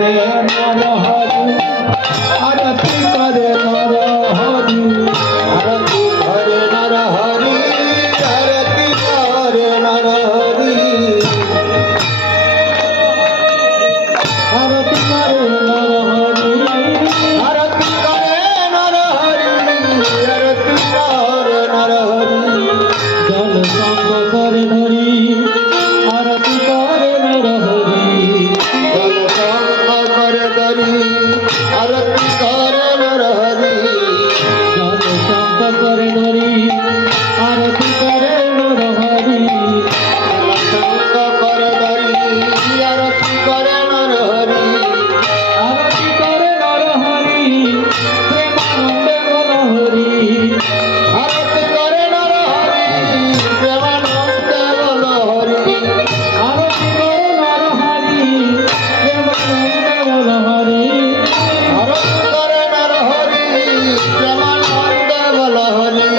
করে নরহরি আরতি করে নরহরি আরতি করে নরহরি আরতি করে নরহরি আরতি করে নরহরি আরতি করে নরহরি আরতি করে নরহরি জল সঙ্গ করে ধরি আরতি করে নরহরি জল সঙ্গ করে ধরি আরতি করে নরহরি জল সঙ্গ করে ধরি আরতি করে নরহরি জল সঙ্গ করে ধরি আরতি করে নরহরি আরতি করে নরহরি প্রেমানন্দে বলহরি আরতি করে নরহরি প্রেমানন্দে বলহরি আরতি করে নরহরি প্রেমানন্দে বলহরি আরতি করে নরহরি প্রেমানন্দে বলহরি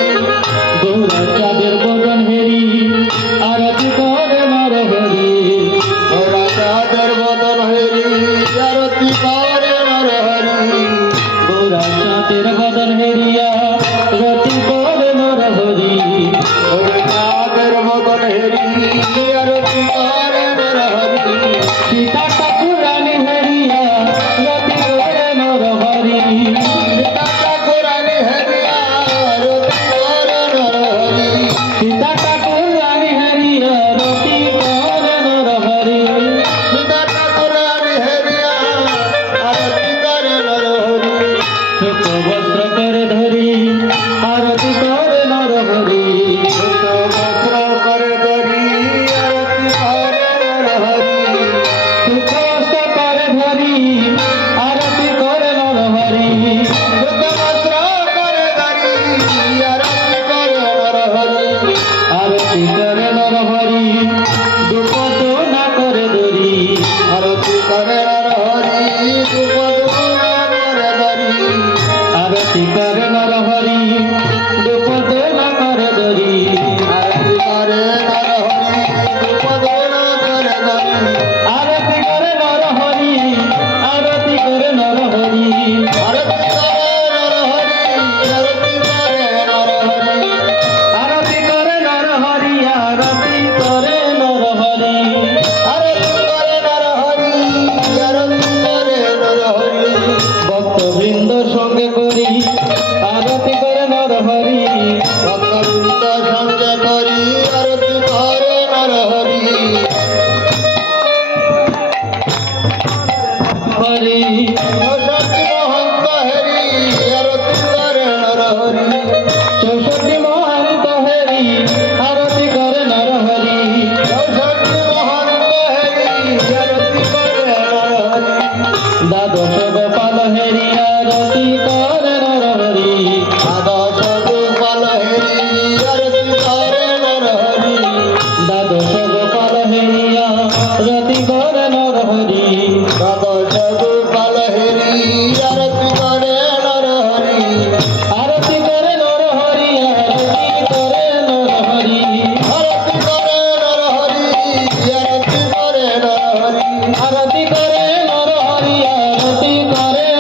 গৌরা চাঁদের বদন হেরি আরতি করে নরহরি গৌরা চাঁদের বদন হেরি আরতি করে নরহরি গৌরা চাঁদের বদন হেরিয়া আরতি করে নরহরি গৌরা চাঁদের বদন হেরি আরতি করে নরহরি সীতা ঠাকুরানী হেরিয়া আরতি করে নরহরি সীতা ঠাকুরানী হেরিয়া আরতি করে নরহরি সীতা ঠাকুরানী হেরিয়া আরতি করে নরহরি সীতা ঠাকুরানী হেরিয়া আরতি করে নরহরি শুক বস্ত্র করে ধরি আরতি করে নরহরি শুক বস্ত্র করে ধরি আরতি করে নরহরি শুক বস্ত্র করে ধরি আরতি করে নরহরি শুক বস্ত্র করে ধরি আরতি করে নরহরি আরতি করে নরহরি দুপদ না করে ধরি আরতি করে নরহরি দুপদ না করে ধরি আরতি করে নরহরি দুপদ না করে ধরি আরতি করে নরহরি দুপদ না করে ধরি আরতি করে নরহরি আরতি করে নরহরি আরতি করে নরহরি আরতি করে নরহরি আরতি করে নরহরি আরতি করে নরহরি আরতি করে নরহরি আরতি করে নরহরি ভক্তবৃন্দ সঙ্গে করি আরতি করে নরহরি ভক্তবৃন্দ সঙ্গে করি আরতি করে নরহরি হরি চৌষট্টি মহন্ত হেরি আরতি করে নরহরি চৌষট্টি মহন্ত হেরি আরতি করে নরহরি চৌষট্টি মহন্ত হেরি আরতি করে নরহরি দ্বাদশ গোপাল হেরি আরতি করে নরহরি দ্বাদশ গোপাল হেরি আরতি করে নরহরি দ্বাদশ গোপাল হেরি আরতি করে নরহরি দ্বাদশ গোপাল হেরি আরতি করে নরহরি আরতি করে নরহরি আরতি করে নরহরি আরতি করে নরহরি আরতি করে নরহরি আরতি করে নরহরি আরতি করে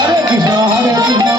Hare Krishna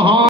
মহা